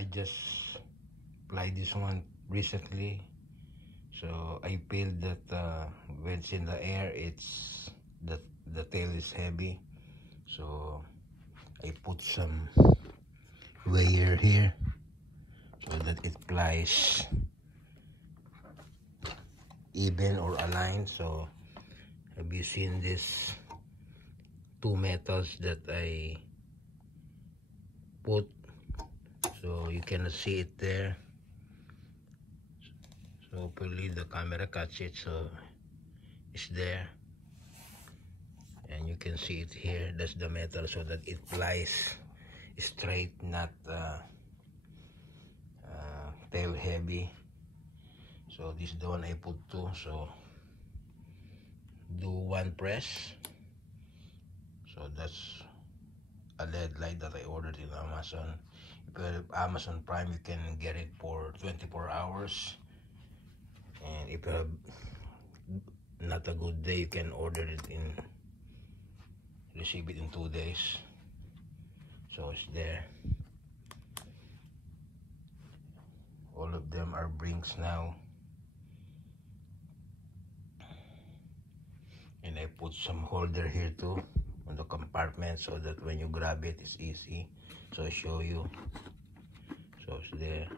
I just applied this one recently. So I feel that when it's in the air, it's the tail is heavy. So I put some weigher here so that it plies even or aligned. So have you seen this two metals that I put? So you cannot see it there. So hopefully the camera catches it, so it's there. And you can see it here. That's the metal, so that it plies straight, not tail heavy. So this is the one I put two. So do one press. So that's a LED light that I ordered in Amazon. If you have Amazon Prime, you can get it for 24 hours. And if you have not a good day, you can order it in, receive it in 2 days. So it's there. All of them are Brinks now. And I put some holder here too on the compartment, so that when you grab it, it's easy. So I show you. So it's there.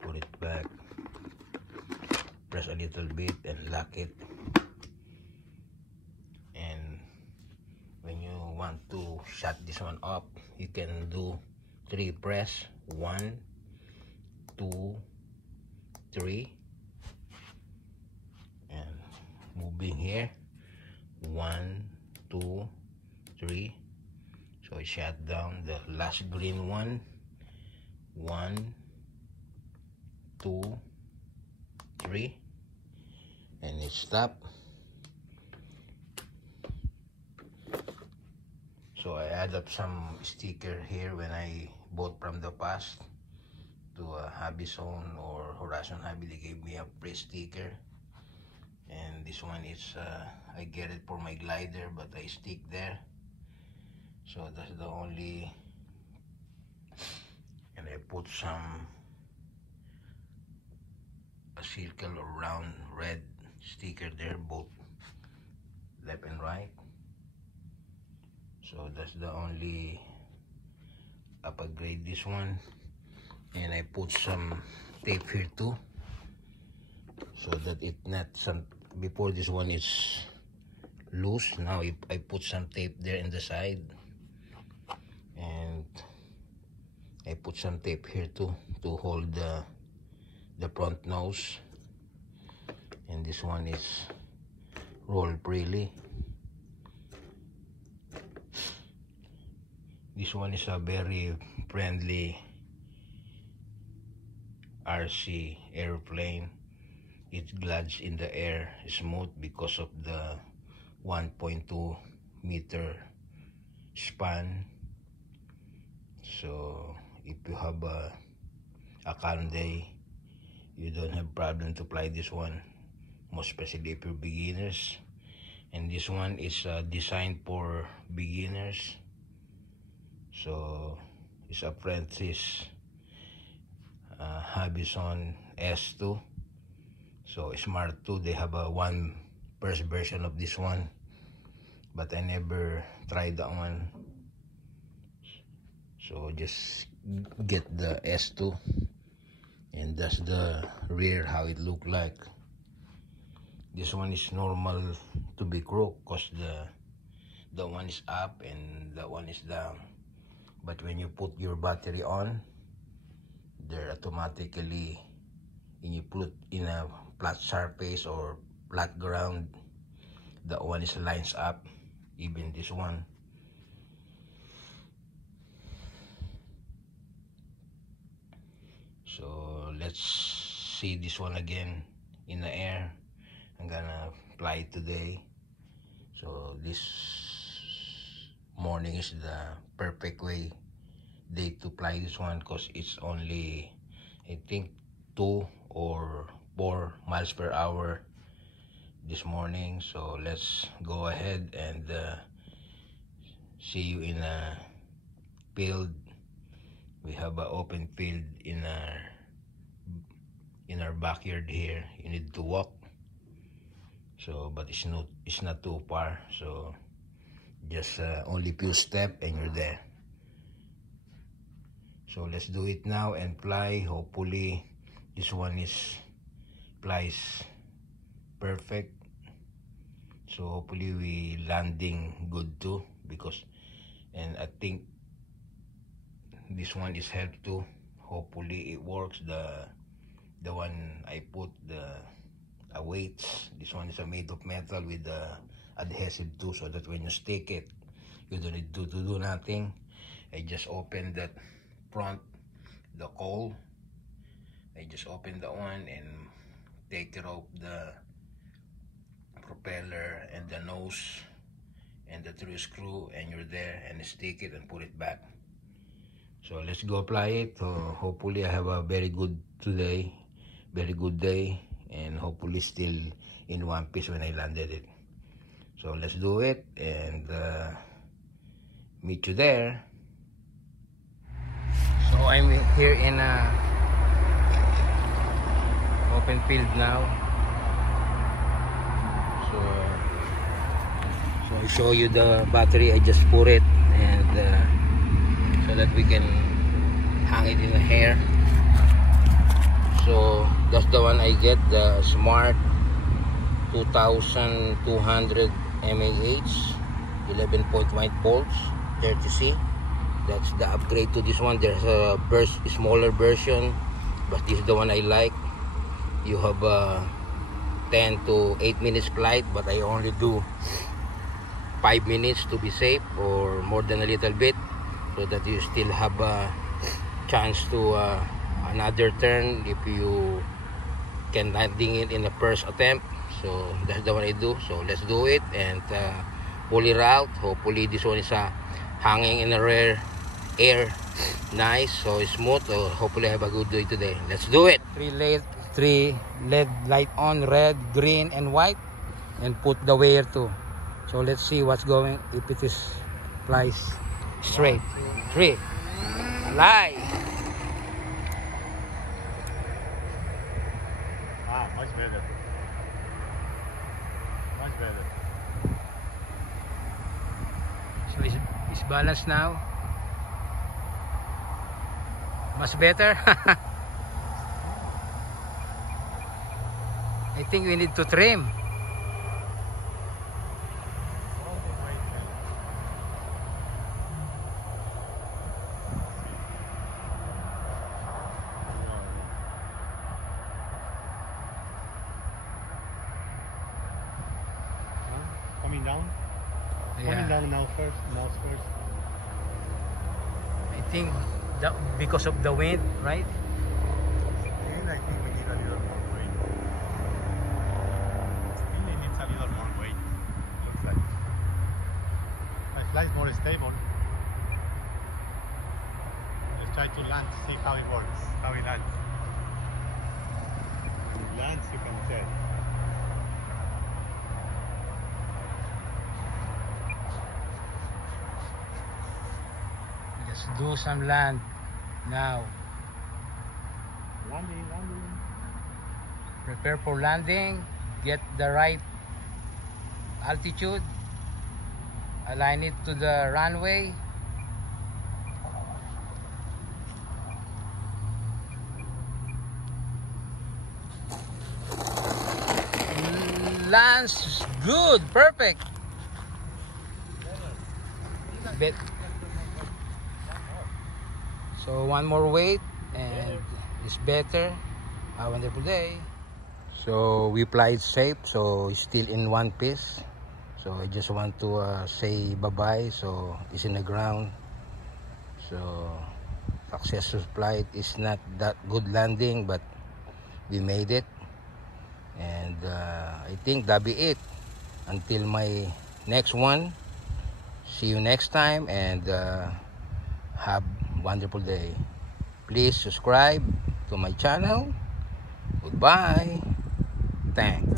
Put it back. Press a little bit and lock it. And when you want to shut this one up, you can do 3 press. 1, 2, 3. And moving here. 1, 2, 3. So I shut down the last green one. 1, 2, 3. And it stopped. So I add up some sticker here when I bought from the past to Hobby Zone or Horizon Hobby. They gave me a free sticker. And this one is, I get it for my glider, but I stick there. So that's the only, and I put a circle or round red sticker there, both left and right. So that's the only upgrade this one. And I put some tape here too, so that it not some, before this one is loose. Now I put some tape there in the side, and I put some tape here too to hold the front nose. And this one is roll freely. This one is a very friendly RC airplane. It glides in the air smooth because of the 1.2 meter span. So if you have a calm day, you don't have problem to fly this one, most especially if you're beginners. And this one is designed for beginners. So it's a Prentice Hobby Zone S2. So Smart 2, they have a first version of this one, but I never tried that one. So just get the S2, and that's the rear, how it look like. This one is normal to be crooked because the one is up and the one is down. But when you put your battery on, they're automatically, and you put in a flat surface or flat ground, that one is lines up, even this one. So let's see this one again in the air. I'm gonna fly it today. So this morning is the perfect day to fly this one, because it's only, I think, 2 or 4 miles per hour this morning. So let's go ahead and see you in field. We have an open field in our backyard here. You need to walk, so but it's not too far, so just only few steps and you're there. So let's do it now and fly. Hopefully this one flies perfect, so hopefully we landing good too, and I think this one is help too. Hopefully it works. The one I put the weights, this one is made of metal with the adhesive too, so that when you stick it, you don't need to do nothing. I just open that front, the cowl. I just open that one and take it off the propeller and the nose and the through screw, and you're there, and stick it and put it back. So let's go apply it. Hopefully I have a very good day, and hopefully still in one piece when I landed it. So let's do it and meet you there. So I'm here in a open field now. So I show you the battery. I just put it, and so that we can hang it in the hair. So that's the one I get, the Smart 2200 mAh, 11.1 volts, 30C. That's the upgrade to this one. There's a smaller version, but this is the one I like. You have a 10 to 8 minutes flight, but I only do 5 minutes to be safe, or more than a little bit, so that you still have a chance to another turn if you can landing it in the first attempt. So that's the one I do. So let's do it and pull it out. Hopefully this one is hanging in the rear air nice, so it's smooth. So hopefully I have a good day today. Let's do it. Three LED light on, red, green and white, and put the wire too. So let's see what's going, if it is flies straight. 3 fly. Much better. Much better. So it's balanced now. Much better. I think we need to trim. Coming down? Yeah. Coming down now first. I think that because of the wind, right? And I think we need a little more weight. Still it needs a little more weight. Looks like. My flight is more stable. Let's try to land, see how it works, how it lands. When it lands, you can tell. Let's do some land now. Landing. Prepare for landing. Get the right altitude. Align it to the runway. Lands good, perfect. Bit. So one more weight and it's better. A wonderful day. So we flight safe, so it's still in one piece. So I just want to say bye-bye. So it's in the ground. So successful flight is not that good landing, but we made it. And I think that'll be it until my next one. See you next time, and have a wonderful day. Please subscribe to my channel. Goodbye. Thanks.